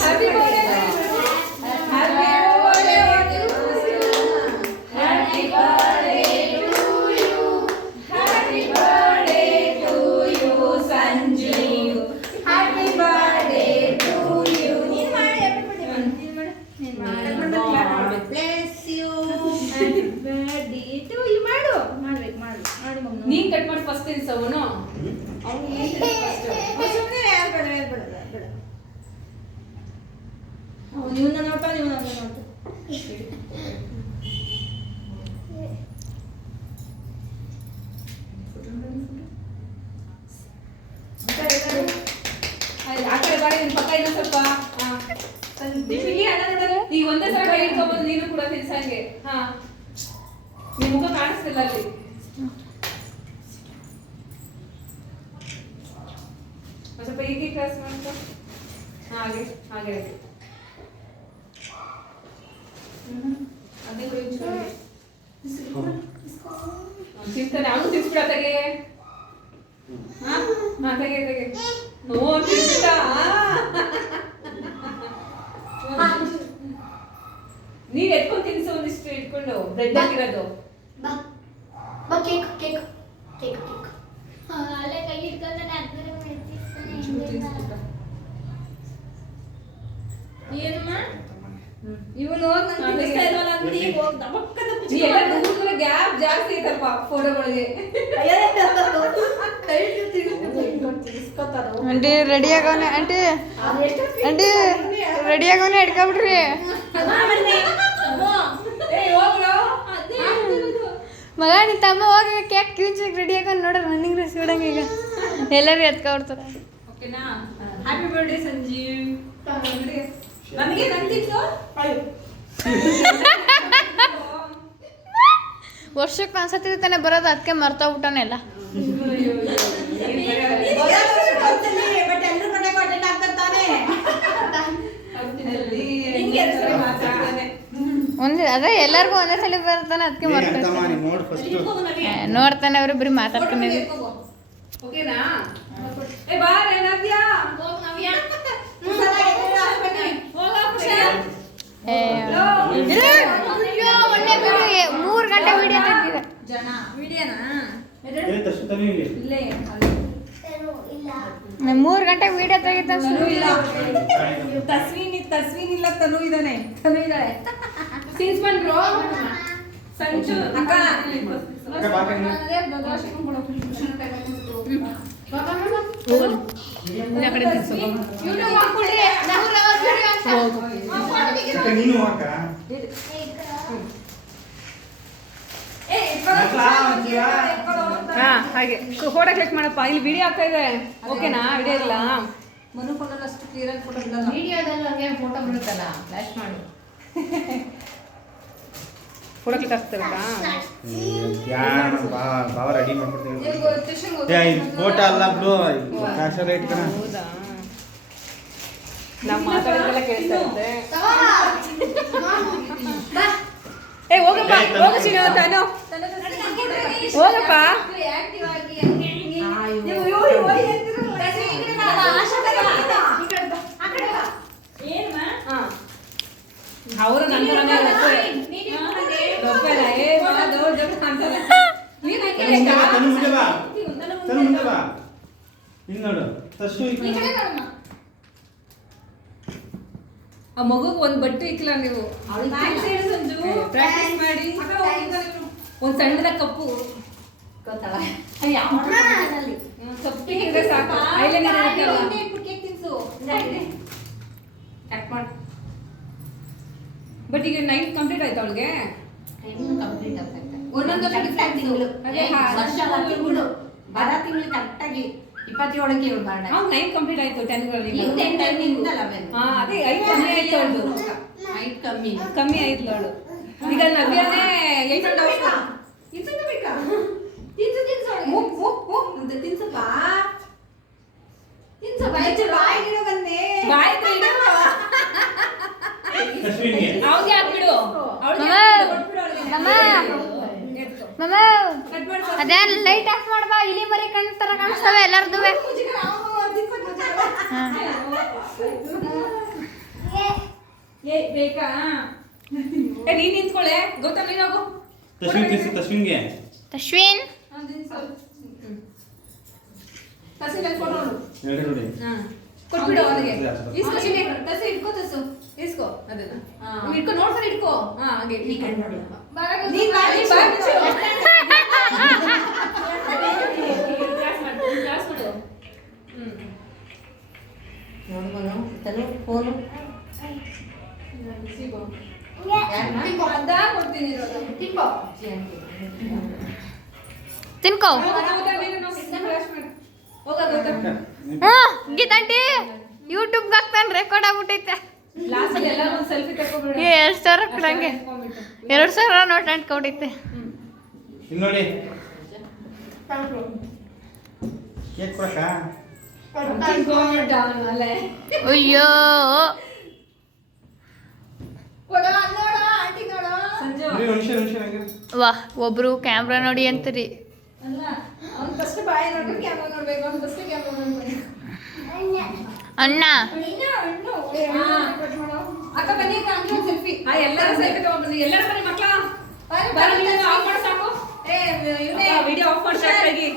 Happy birthday ನೀನ್ cut ಮಾಡಿ first ತಿನ್ಸವನು ನೀವನ್ನ ನೋಡ್ತಾ ನೀವನ್ನ ನೋಡ್ತಾ ಆ ಕಡೆ ಬಾರಿ ನಿನ್ ಪಕ್ಕ ಇನ್ನೂ ಸ್ವಲ್ಪ ಈಗ ಒಂದೇ ಸಲ ಕೈ ಇಟ್ಕೊಬೋದು ನೀನು ಕೂಡ ತಿನ್ಸಂಗೆ ಹಾ ನಿನ್ ಮುಖ ಕಾಣಿಸ್ತಿಲ್ಲ ಅಲ್ಲಿ ಸ್ವಲ್ಪ ಈಗ ಕ್ಲಾಸ್ ಮಾಡ್ಕೊ ಹಾಗೆ ಹಾಗೆ ಅದೇ ತಿಂತಾನೆ ಅವನು ತಿನ್ಸ್ಬಿಡ ತೆಗೆ ಹಾ ತೆಗೆ ತೆಗೆ ನೋ ತಿನ್ಸ್ಬಿಡ ನೀವ್ ಎತ್ಕೊಂಡು ತಿನ್ಸು ಒಂದಿಷ್ಟು ಇಟ್ಕೊಂಡು ಬ್ರೆಡ್ ಹಾಕಿರೋದು ಕೇಕ್ ಕೇಕ್ ಕೇಕ್ ಕೇಕ್ ಅಲ್ಲೇ ಕೈ ಇಟ್ಕೊಂಡಾನೆ ಅದನ್ನ ಏನಮ್ಮ ಇವನು ಗ್ಯಾಪ್ ಜಾಸ್ತಿ ಐತಪ್ಪ ಫೋಟೋಗಳಿಗೆ ಆಂಟಿ ರೆಡಿ ಆಗವನೆ ಆಂಟಿ ಆಂಟಿ ರೆಡಿ ಆಗವನೆ ಹಿಡ್ಕೊಬಿಡ್ರಿ ಮಗ ನಿನ್ ತಮ್ಮ ಹೋಗಿ ಕೇಕ್ ಕ್ಯೂನ್ಸಿಗೆ ರೆಡಿ ಆಗೋನ್ ನೋಡ್ರಿ ರನ್ನಿಂಗ್ ರೇಸ್ ಬಿಡಂಗ ಈಗ ಎಲ್ಲರೂ ಎತ್ಕೊಬಿಡ್ತಾರೆ ಓಕೆನಾ ಹ್ಯಾಪಿ ಬರ್ಡೇ ಸಂಜೀವ್ ನನಗೆ ನಂದಿತ್ತು ವರ್ಷಕ್ಕೆ ಒಂದ್ಸತಿ ತಾನೆ ಬರೋದು ಅದಕ್ಕೆ ಮರ್ತೋಗ್ಬಿಟ್ಟಾನೆ ಎಲ್ಲ ಒಂದೇ ಅದೇ ಎಲ್ಲರಿಗೂ ಒಂದೇ ಸಲ ಬರ್ತಾನೆ ಅದಕ್ಕೆ ಮರ್ತಾನೆ ನೋಡ್ತಾನೆ ಅವರು ಬರೀ ಮಾತಾಡ್ತಾನೆ ಓಕೆನಾ ಏ ಬಾರೆ ನವ್ಯ ಒಳ್ಳೆ ವಿಡಿಯೋ 3 ಗಂಟೆ ವಿಡಿಯೋ ತೆಗ್ದಿದೆ ಜನ ವಿಡಿಯೋನಾ ಇಲ್ಲ 3 ಗಂಟೆ ವಿಡಿಯೋ ತೆಗಿತ ಇಲ್ಲ ತಸ್ವೀನ್ ಇಲ್ಲ ತನು ಇದ್ದಾನೆ ಸೀನ್ಸ್ ಬಂದ್ರು ಸಂಚು ಅಕ್ಕ ಹಾ ಹಾಗೆ ಫೋಟೋ ಕ್ಲಿಕ್ ಮಾಡಪ್ಪ ಇಲ್ಲಿ ವಿಡಿಯೋ ಆಗ್ತಾ ಇದೆ ಓಕೆನಾ ವಿಡಿಯೋ ಇಲ್ಲ ಮನು ಫೋನಲ್ಲಿ ಅಷ್ಟು ಕ್ಲಿಯರ್ ಆಗಿ ಫೋಟೋ ಬಿಡಲ್ಲ ವಿಡಿಯೋದಲ್ಲಿ ಹಂಗೆ ಫೋಟೋ ಬರುತ್ತಲ್ಲ ಫ್ಲಾಶ್ ಮಾಡು ಫೋಟೋ ಕ್ಲಿಕ್ ಆಗ್ತಿರತ್ತಾ ಬಾವ ರೆಡಿ ಮಾಡ್ಬಿಡ್ತೀವಿ ಫೋಟೋ ಅಲ್ಲ ಬಿಡು ಕ್ಯಾಶಲ್ಲಿ ಇಟ್ಕೊಣ ಹೌದಾ ನಾವು ಮಾತಾಡೋದೆಲ್ಲ ಕೇಳ್ತಾ ಇರುತ್ತೆ ಏ ಹೋಗಪ್ಪ ಹೋಗು ಚಿನ್ನು ತಾನು ಹೋಗಪ್ಪ ಅವರು ನೋಡು ಆ ಮಗುಗೆ ಒಂದು ಬಟ್ಟೆ ಇಕ್ಕಿಲ್ಲ ನೀವು ಪ್ರಾಕ್ಟೀಸ್ ಮಾಡಿ ಒಂದು ಸಣ್ಣದ ಕಪ್ಪು ಕಪ್ಪಿಗೆ ಸಾಕು ಬಟ್ ಈಗ 9 ಕಂಪ್ಲೀಟ್ ಆಯ್ತು ಅವಳಿಗೆ ಕಂಪ್ಲೀಟ್ ಆಗ್ತೈತೆ ಒಂದೊಂದು ಬರ ತಿಂಗಳು ಕರೆಕ್ಟಾಗಿ 27ಕ್ಕೆ ಇವಳು ಬಾರ್ಡ ಅವ್ನು 9 ಕಂಪ್ಲೀಟ್ ಆಯ್ತು 10 ಗಳಿಗೆ ಹಾ ಅದೇ 5 ಕಮ್ಮಿ ಆಯ್ತು ಅವಳು 5 ಕಮ್ಮಿ ಕಮ್ಮಿ ಆಯ್ತು ಅವಳು ಈಗ ನವ್ಯನೇ 8 ಬೇಕಾ ತಿನ್ಸಪ್ಪ ಬಾಯಿಗಿಡೋ ಬಂದೆ ಬಾಯ್ ಅವ್ಗೆ ಹಾಕ್ಬಿಡು ಮಮ್ಮ ಅದೇ ಲೈಟ್ ಆಫ್ ಮಾಡ್ಬಾ ಇಲಿ ಮರಿ ಕಾಣಿಸ್ತಾವೆ ಎಲ್ಲಾರ್ದು ಏ ಬೇಕಾ ಏ ನೀನ್ ನಿಂತ್ಕೊಳ್ಳೆ ಗೌತಮ್ ನೀನ್ ಹೋಗು ತಶ್ವಿನ್ ತಿನ್ಸು ತಶ್ವಿನ್ಗೆ. ಅಶ್ವಿನ್ ಫೋಟೋ ನೋಡು ಎರಡು ನೋಡಿ. ಕೊಟ್ಬಿಡು ಅವನಿಗೆ. ಇಸ್ಕೋ ಚಿನ್ನಿ, ತಸು ಇಟ್ಕೋ ತಸು. ಇಸ್ಕೋ ಅದನ್ನ. ನೀವ್ ಇಟ್ಕೋ ನೋಡ್ಕೊಂಡು ಇಟ್ಕೋ. ಹಾಗೆ ಈ ಕಣ್ಣು ನೋಡಿ. ನೀನ್ ಬಾಯಿ ಬಾಚು. ಕ್ಲಾಸ್ ಮಾಡು ನೋಡು ಮನು, ತನು ಫೋನು. ಸಿಗೋ. ತಿನ್ಕೋ. ಅದ ಕೊಡ್ತೀನಿ ಇರೋದು. ತಿನ್ಕೋ. ತಿನ್ಕೋ. ಹೋಗ ಗೌತಮ್. ಗೀತಾಂಟಿ ಯೂಟ್ಯೂಬ್ಗೆ ಹಾಕ್ತಾನೆ, ರೆಕಾರ್ಡ್ ಆಗ್ಬಿಟ್ಟೈತೆ. ಲಾಸ್ಟ್ ಅಲ್ಲಿ ಎಲ್ಲರೂ ಒಂದು ಸೆಲ್ಫಿ ತಗೊಂಡ್ಬಿಡು 2,000 ಕೊಡಂಗೆ 2,000 ನೋಟ್ ಅಂಟ್ಕೊಂಡೈತೆ. ಇಲ್ಲಿ ನೋಡಿ ಕೇಕ್ ಕೊಡಕ್ಕ. ಅಲ್ಲೇ ಅಯ್ಯೋ ಕೊಡ ನೋಡ ಆಂಟಿ ನೋಡ. ಸಂಜು ಇರಿ, ನಿಮಿಷ ಹಂಗೆ. ವಾ ಒಬ್ರು ಕ್ಯಾಮ್ರಾ ನೋಡಿ ಅಂತೀರಿ. ಅಲ್ಲ ಅವ್ನು ಫಸ್ಟ್ ಬಾಯಿ ನೋಡ್ಬಿಟ್ಟು ಕ್ಯಾಮ್ರಾ ನೋಡ್ಬೇಕು. ಅವ್ನು ಫಸ್ಟ್ ಕ್ಯಾಮ್ರಾ ನೋಡ್ಬೇಕು. ಅಣ್ಣ ಅಕ್ಕ ಬನ್ನಿ ಅಕ್ಕ, ಹಂಗೆ ಒಂದು ಸೆಲ್ಫಿ. ಎಲ್ಲರೂ ಸೆಲ್ಫಿ ತಗೊಂಡ್ಬನ್ನಿ. ಎಲ್ಲರೂ ಬನ್ನಿ ಮಕ್ಕಳ ಬರ, ನೀವು ಆಫ್ ಮಾಡಿ ಸಾಕು. ಏ ಇವನೇ ವಿಡಿಯೋ ಆಫ್ ಮಾಡಿ ಸಾಕಾಗಿ